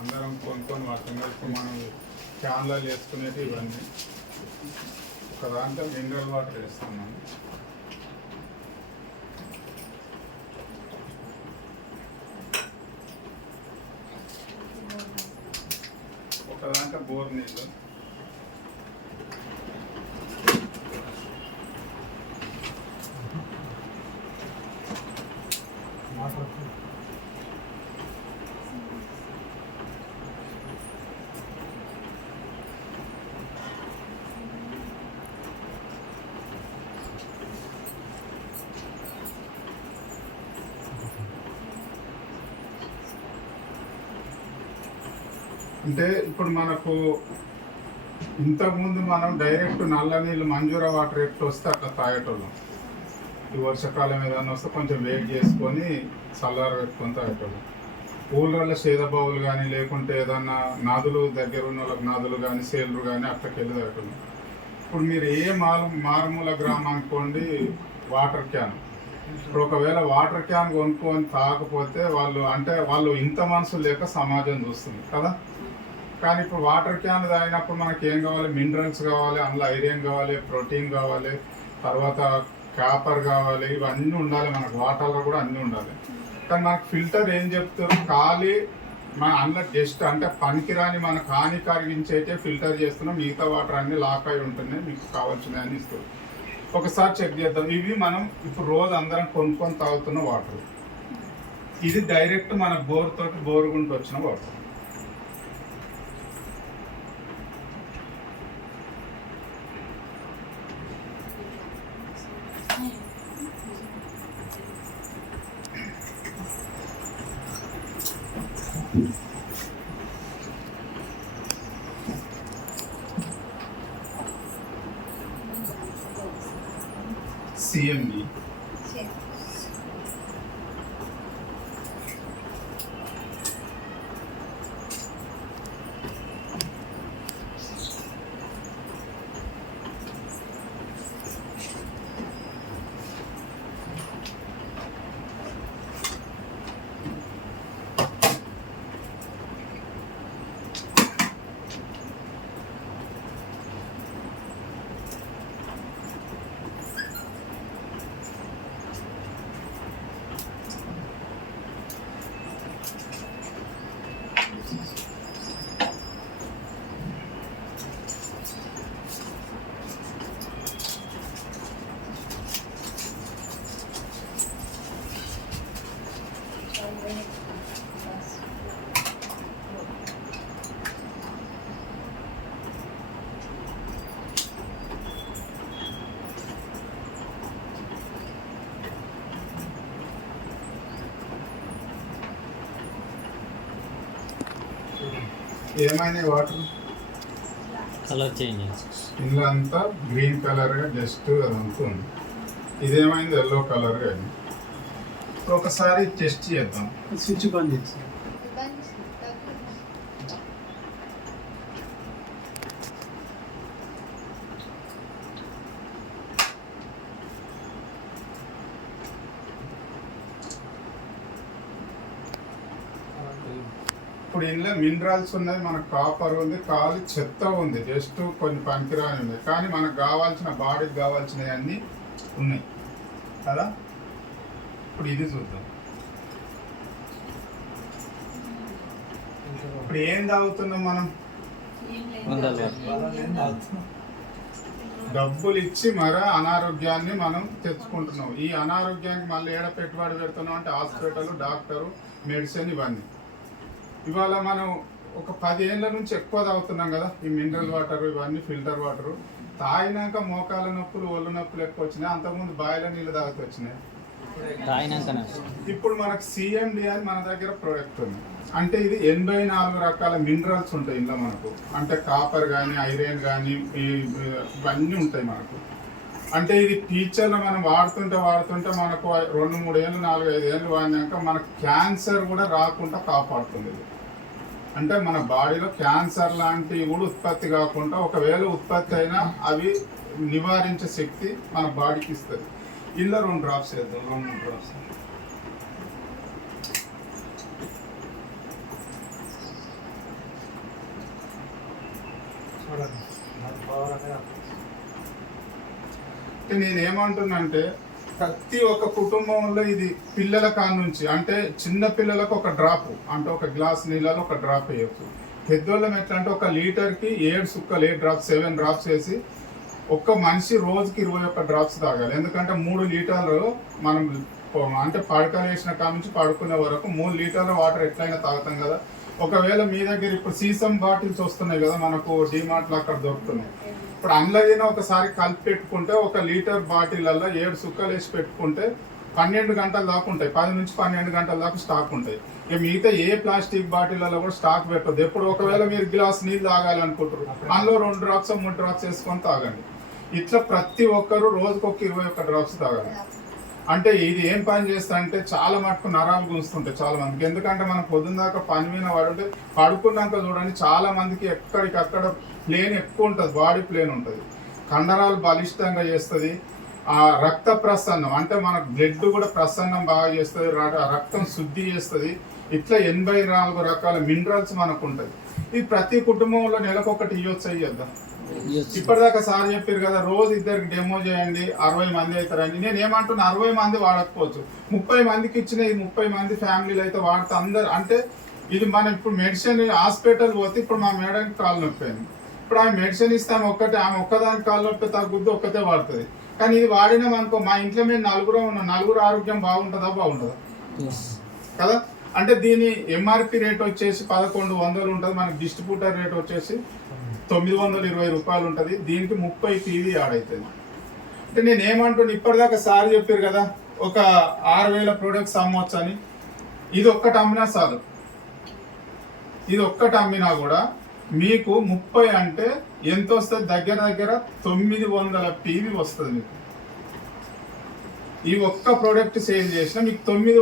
అందరం కొనుక్కొని వాడతాం. ఇప్పుడు మనం క్యాన్లలో వేసుకునేవి ఇవన్నీ. ఒక దాంట్లో మినరల్ వాటర్ వేస్తున్నాను. ఒక దాంట్లో బోర్ నీళ్ళు. అంటే ఇప్పుడు మనకు ఇంతకుముందు మనం డైరెక్ట్ నల్ల నీళ్ళు మంజూరా వాటర్ ఎట్లా వస్తే అట్లా తాగేటోళ్ళం. ఈ వర్షాకాలం ఏదైనా వస్తే కొంచెం వెయిట్ చేసుకొని చల్లార పెట్టుకొని తాగేటోళ్ళం. ఊళ్ళల్లో సేదబావులు కానీ లేకుంటే ఏదన్నా నాదులు దగ్గర ఉన్న వాళ్ళకి నాదులు కానీ సేలు కానీ అట్లకి వెళ్ళి తాగేటోళ్ళం. ఇప్పుడు మీరు మారుమూల గ్రామానికి పోండి, వాటర్ క్యాన్. ఇప్పుడు ఒకవేళ వాటర్ క్యాన్ కొనుక్కొని తాగకపోతే వాళ్ళు ఇంత మనసు లేక సమాజం చూస్తుంది కదా. కానీ ఇప్పుడు వాటర్ క్యాన్ తాగినప్పుడు మనకి ఏం కావాలి? మినరల్స్ కావాలి, అందులో ఐరన్ కావాలి, ప్రోటీన్ కావాలి, తర్వాత కాపర్ కావాలి, ఇవన్నీ ఉండాలి. మనకు వాటర్లో కూడా అన్నీ ఉండాలి. కానీ మనకు ఫిల్టర్ ఏం చెప్తారు? ఖాళీ మన అందులో జస్ట్ అంటే పనికిరాని మనకు హాని కలిగించైతే ఫిల్టర్ చేస్తున్నాం, మిగతా వాటర్ అన్నీ లాక్ అయి ఉంటున్నాయి, మీకు కావాల్సినవి అని ఇస్తారు. ఒకసారి చెక్ చేద్దాం. ఇవి మనం ఇప్పుడు రోజు అందరం కొనుక్కొని తాగుతున్న వాటర్. ఇది డైరెక్ట్ మన బోరుగుంటూ వచ్చిన వాటర్. CMB. ఏమైనా వాటర్ కలర్ చేంజ్, ఇందులో అంతా గ్రీన్ కలర్గా జస్ట్ అదంతా ఉంది. ఇదేమైంది ఎల్లో కలర్గా అయింది. ఒకసారి టెస్ట్ చేద్దాం. స్విచ్ బంద్ చేస్తాం. ఇప్పుడు ఇందులో మినరల్స్ ఉన్నాయి, మనకు కాపర్ ఉంది, ఖాళీ చెత్త ఉంది, జస్ట్ కొన్ని పనికిరాని ఉంది. కానీ మనకు కావాల్సిన బాడీకి కావాల్సినవి అన్నీ ఉన్నాయి కదా. ఇప్పుడు ఇది చూద్దాం. ఇప్పుడు ఏం తాగుతున్నాం మనం? డబ్బులు ఇచ్చి మరో అనారోగ్యాన్ని మనం తెచ్చుకుంటున్నాం. ఈ అనారోగ్యానికి మళ్ళీ ఏడ పెట్టుబడి పెడుతున్నాం అంటే హాస్పిటల్, డాక్టరు, మెడిసిన్ ఇవన్నీ. ఇవాళ మనం ఒక 10 ఏళ్ళ నుంచి ఎక్కువ తాగుతున్నాం కదా ఈ మినరల్ వాటర్, ఇవన్నీ ఫిల్టర్ వాటర్. తాగినాక మోకాల నొప్పులు, ఒళ్ళు నొప్పులు ఎక్కువ వచ్చినాయి. అంతకుముందు బాయిల నీళ్ళు తాగుతూ వచ్చినాయి. ఇప్పుడు మనకు CMD అని మన దగ్గర ప్రోడక్ట్ ఉంది. అంటే ఇది 84 రకాల మినరల్స్ ఉంటాయి ఇందులో మనకు. అంటే కాపర్ కానీ, ఐరన్ కానీ, ఇవన్నీ ఉంటాయి మనకు. అంటే ఇది టీచర్లు మనం వాడుతుంటే మనకు 2-3 ఏళ్ళు, 4-5 ఏళ్ళు వాడినాక మనకు క్యాన్సర్ కూడా రాకుండా కాపాడుతుంది. అంటే మన బాడీలో క్యాన్సర్ లాంటివి కూడా ఉత్పత్తి కాకుండా, ఒకవేళ ఉత్పత్తి అయినా అవి నివారించే శక్తి మన బాడీకి ఇస్తుంది. ఇందులో 2 డ్రాప్స్ వేద్దాం. 2-3 డ్రాప్స్. అంటే నేనేమంటున్నానంటే ప్రతి ఒక్క కుటుంబంలో ఇది పిల్లల కాడ నుంచి అంటే చిన్న పిల్లలకు ఒక డ్రాప్ అంటే ఒక గ్లాస్ నీళ్ళలో ఒక డ్రాప్ వేయచ్చు. పెద్దోళ్ళం ఎట్లా అంటే ఒక లీటర్కి 7 సుక్కలు 8 డ్రాప్స్ 7 డ్రాప్స్ వేసి ఒక్క మనిషి రోజుకి 21 డ్రాప్స్ తాగాలి. ఎందుకంటే 3 లీటర్లు మనం అంటే పడకలు వేసిన కాడ నుంచి పడుకునే వరకు 3 లీటర్ల వాటర్ ఎట్లయినా తాగుతాం కదా. ఒకవేళ మీ దగ్గర ఇప్పుడు సీసం బాటిల్స్ వస్తున్నాయి కదా మనకు డిమార్ట్లో అక్కడ దొరుకుతున్నాయి. ఇప్పుడు అందులో ఒకసారి కలిపి పెట్టుకుంటే 1 లీటర్ బాటిళ్ళల్లో 7 సుక్కలు వేసి పెట్టుకుంటే 12 గంటల దాకా ఉంటాయి. 10 నుంచి 12 గంటల దాకా స్టాక్ ఉంటాయి. ఇక మిగతా ఏ ప్లాస్టిక్ బాటిళ్ళలో కూడా స్టాక్ పెట్టదు. ఎప్పుడు ఒకవేళ మీరు గ్లాస్ నీళ్ళు తాగాలనుకుంటారు అందులో 2 డ్రాప్స్ 3 డ్రాప్స్ వేసుకొని తాగండి. ఇట్లా ప్రతి ఒక్కరు రోజుకు 21 డ్రాప్స్ తాగాలి. అంటే ఇది ఏం పని చేస్తా అంటే చాలా మటుకు నరాలు గుంజుతుంటాయి చాలా మందికి. ఎందుకంటే మనం పొద్దున్న దాకా పని మీద పడుంటే పడుకున్నాక చూడండి చాలా మందికి ఎక్కడికక్కడ ప్లేన్ ఎక్కువ ఉంటుంది, బాడీ ప్లేన్ ఉంటుంది. కండరాలు బలిష్టంగా చేస్తుంది. ఆ రక్త ప్రసన్నం అంటే మనకు బ్లడ్ కూడా ప్రసన్నం బాగా చేస్తుంది, రక్తం శుద్ధి చేస్తుంది. ఇట్లా 84 రకాల మినరల్స్ మనకు ఉంటుంది. ఇది ప్రతి కుటుంబంలో నెలకొకటి ఇవ్వద్దాం. ఇప్పటిదాకా సార్ చెప్పారు కదా రోజు 2 డెమో చేయండి 60 మంది అవుతారండి. నేను ఏమంటున్నా 60 మంది వాడకపోవచ్చు, 30 మందికి ఇచ్చిన ఈ 30 మంది ఫ్యామిలీలు అయితే వాడుతా అందరు. అంటే ఇది మనం ఇప్పుడు మెడిసిన్ హాస్పిటల్ పోతే ఇప్పుడు మా మేడంకి కాలు నొప్పి అయింది. ఇప్పుడు ఆమె మెడిసిన్ ఇస్తాము ఆమె ఒక్కదానికి కాలు నొప్పి తగ్గుద్ది ఒక్కతే వాడుతుంది. కానీ ఇది వాడినాం అనుకో మా ఇంట్లో మేము 4 ఉన్నాం, 4 ఆరోగ్యం బాగుంటుందా కదా. అంటే దీని ఎంఆర్పి రేట్ వచ్చేసి 1100 ఉంటుంది, మనకి డిస్ట్రిబ్యూటర్ రేట్ వచ్చేసి 920 రూపాయలు ఉంటుంది. దీనికి 30 పీవీ యాడ్ అవుతుంది. అంటే నేను ఏమంటున్నా ఇప్పటిదాకా సార్ చెప్పారు కదా ఒక 6000 ప్రొడక్ట్స్ అమ్మవచ్చు అని. ఇది ఒక్కటి అమ్మినా చాలు, ఇది ఒక్కటి అమ్మినా కూడా మీకు 30 అంటే ఎంత వస్తుంది, దగ్గర 900 పీవీ వస్తుంది మీకు. ఈ ఒక్క ప్రోడక్ట్ సేల్ చేసినా మీకు 900